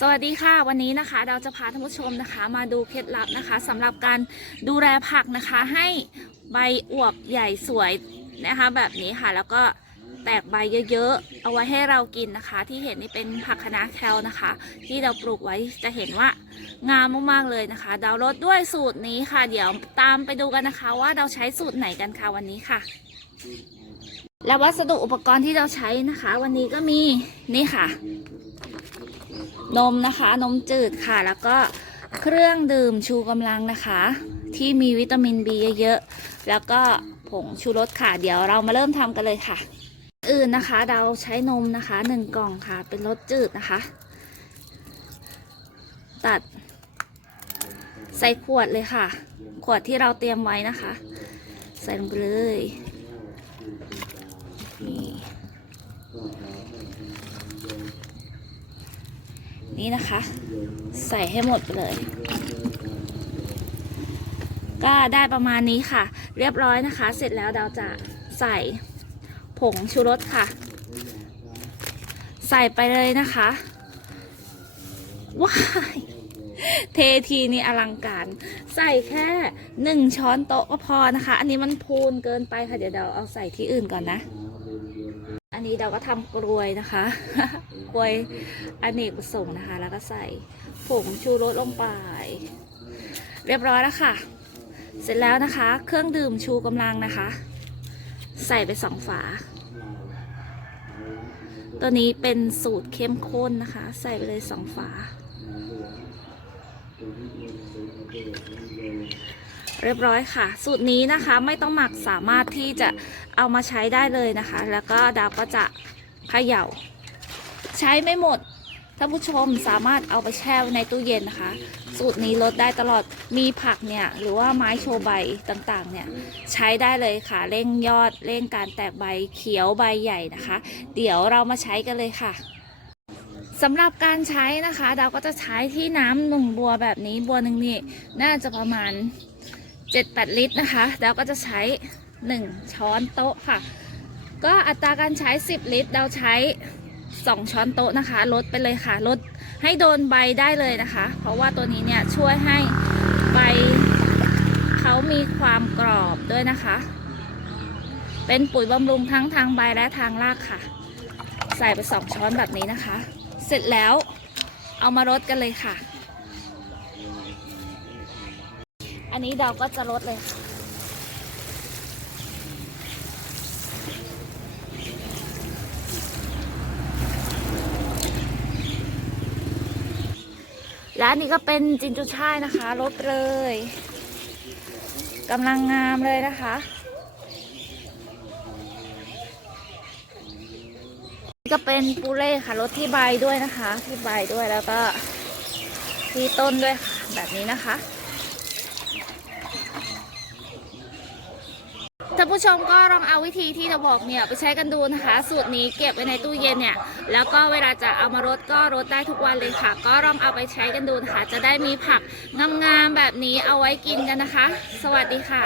สวัสดีค่ะวันนี้นะคะเราจะพาท่านผู้ชมนะคะ มาดูเคล็ดลับนะคะสำหรับการดูแลผักนะคะ ให้ใบอวบใหญ่สวยนะคะ แบบนี้ค่ะ แล้วก็แตกใบเยอะๆ เอาไว้ให้เรากินนะคะ ที่เห็นนี่เป็นผักคะน้าแคลนะคะ ที่เราปลูกไว้จะเห็นว่างามมากๆเลยนะคะ ดาวน์โหลดด้วยสูตรนี้ค่ะ เดี๋ยวตามไปดูกันนะคะ ว่าเราใช้สูตรไหนกันค่ะวันนี้ค่ะ และวัสดุอุปกรณ์ที่เราใช้นะคะ วันนี้ก็มีนี่ค่ะ นมนะคะ นมจืดค่ะ แล้วก็เครื่องดื่มชูกำลังนะคะ ที่มีวิตามิน B เยอะๆ แล้วก็ผงชูรสค่ะ เดี๋ยวเรามาเริ่มทำกันเลยค่ะ อื่นนะคะเราใช้นมนะคะหนึ่งกล่องค่ะ เป็นรสจืดนะคะ ตัดใส่ขวดเลยค่ะ ขวดที่เราเตรียมไว้นะคะ ใส่ลงไปเลยนี่ นี่นะคะ ใส่ให้หมดไปเลย ก็ได้ประมาณนี้ค่ะ เรียบร้อยนะคะ เสร็จแล้วเราจะใส่ผงชูรสค่ะ ใส่ไปเลยนะคะว้ายเททีนี้อลังการ ใส่แค่หนึ่งช้อนโต๊ะก็พอนะคะ อันนี้มันพูนเกินไปค่ะ เดี๋ยวเราเอาใส่ที่อื่นก่อนนะ นี้เราก็ทำกลวยนะคะ กลวยอเนกประสงค์นะคะ แล้วก็ใส่ผงชูรสลงไป เรียบร้อยแล้วค่ะ เสร็จแล้วนะคะ เครื่องดื่มชูกำลังนะคะ ใส่ไปสองฝา ตัวนี้เป็นสูตรเข้มข้นนะคะ ใส่ไปเลยสองฝา เรียบร้อยค่ะ สูตรนี้นะคะไม่ต้องหมักสามารถที่จะเอามาใช้ได้เลยนะคะ แล้วก็ดาวก็จะเขย่า ใช้ไม่หมดท่านผู้ชมสามารถเอาไปแช่ในตู้เย็นนะคะ สูตรนี้ลดได้ตลอดมีผักเนี่ยหรือว่าไม้โชว์ใบต่างๆเนี่ยใช้ได้เลยค่ะเร่งยอดเร่งการแตกใบเขียวใบใหญ่นะคะ เดี๋ยวเรามาใช้กันเลยค่ะสำหรับการใช้นะคะเราก็จะใช้ที่น้ำหนุ่มบัวแบบนี้บัวหนึ่งนี่น่าจะประมาณ 7-8 ลิตรนะคะแล้วก็จะใช้ 1 ช้อนโต๊ะค่ะ ก็อัตราการใช้ 10 ลิตรเราใช้ 2 ช้อนโต๊ะนะคะลดไปเลยค่ะลดให้โดนใบได้เลยนะคะ เพราะว่าตัวนี้เนี่ยช่วยให้ใบเขามีความกรอบด้วยนะคะ เป็นปุ๋ยบำรุงทั้งทางใบและทางรากค่ะ ใส่ไป 2 ช้อนแบบนี้นะคะ เสร็จแล้วเอามารดกันเลยค่ะ อันนี้เราก็จะลดเลย และอันนี้ก็เป็นจินจูช่ายนะคะลดเลยกำลังงามเลยนะคะนี่ก็เป็นปูเล่ค่ะลดที่ใบด้วยนะคะ ที่ใบด้วยแล้วก็ที่ต้นด้วยค่ะแบบนี้นะคะ ท่านผู้ชมก็ลองเอาวิธีที่เราบอกเนี่ยไปใช้กันดูนะคะ สูตรนี้เก็บไว้ในตู้เย็นเนี่ย แล้วก็เวลาจะเอามารดก็รดได้ทุกวันเลยค่ะ ก็ลองเอาไปใช้กันดูนะคะ จะได้มีผักงามๆแบบนี้เอาไว้กินกันนะคะ สวัสดีค่ะ